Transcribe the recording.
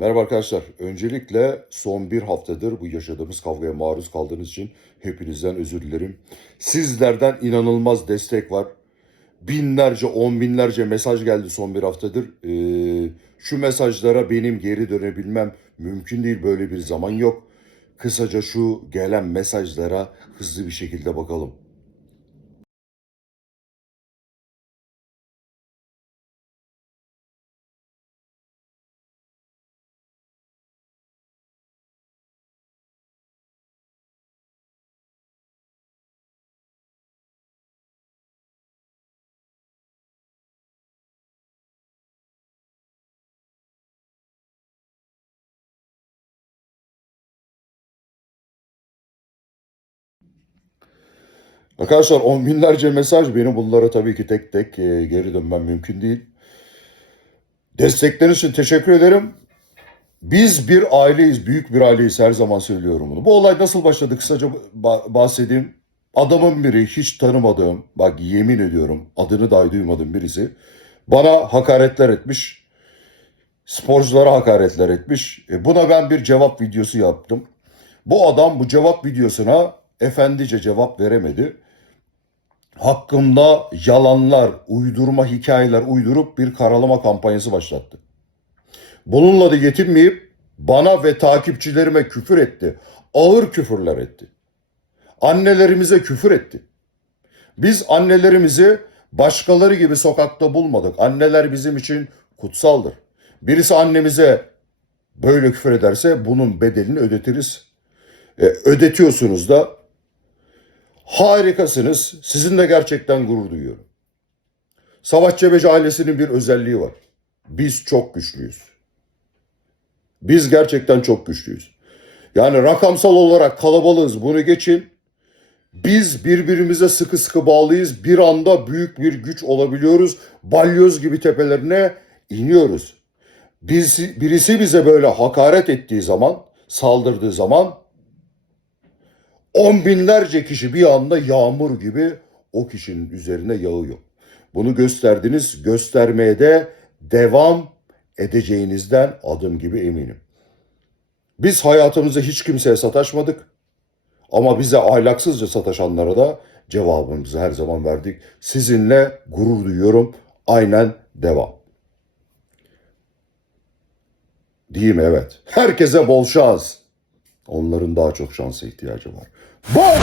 Merhaba arkadaşlar. Öncelikle son bir haftadır bu yaşadığımız kavgaya maruz kaldığınız için hepinizden özür dilerim. Sizlerden inanılmaz destek var. Binlerce, on binlerce mesaj geldi son bir haftadır. Ee, şu mesajlara benim geri dönebilmem mümkün değil. Böyle bir zaman yok. Kısaca şu gelen mesajlara hızlı bir şekilde bakalım. Arkadaşlar on binlerce mesaj benim bunlara tabii ki tek tek e, geri dönmem mümkün değil. Destekleriniz için teşekkür ederim. Biz bir aileyiz, büyük bir aileyiz her zaman söylüyorum bunu. Bu olay nasıl başladı kısaca ba- bahsedeyim. Adamın biri hiç tanımadığım, bak yemin ediyorum adını dahi duymadığım birisi bana hakaretler etmiş. Sporculara hakaretler etmiş. E, buna ben bir cevap videosu yaptım. Bu adam bu cevap videosuna efendice cevap veremedi. Hakkımda yalanlar, uydurma hikayeler uydurup bir karalama kampanyası başlattı. Bununla da yetinmeyip bana ve takipçilerime küfür etti. Ağır küfürler etti. Annelerimize küfür etti. Biz annelerimizi başkaları gibi sokakta bulmadık. Anneler bizim için kutsaldır. Birisi annemize böyle küfür ederse bunun bedelini ödetiriz. E, ödetiyorsunuz da harikasınız. Sizinle gerçekten gurur duyuyorum. Savaş Cebeci ailesinin bir özelliği var. Biz çok güçlüyüz. Biz gerçekten çok güçlüyüz. Yani rakamsal olarak kalabalığız bunu geçin. Biz birbirimize sıkı sıkı bağlıyız. Bir anda büyük bir güç olabiliyoruz. Balyoz gibi tepelerine iniyoruz. Birisi, birisi bize böyle hakaret ettiği zaman, saldırdığı zaman on binlerce kişi bir anda yağmur gibi o kişinin üzerine yağıyor. Bunu gösterdiniz, göstermeye de devam edeceğinizden adım gibi eminim. Biz hayatımızda hiç kimseye sataşmadık. Ama bize ahlaksızca sataşanlara da cevabımızı her zaman verdik. Sizinle gurur duyuyorum. Aynen devam. Diyeyim evet. Herkese bol şans. Onların daha çok şansa ihtiyacı var. Bol!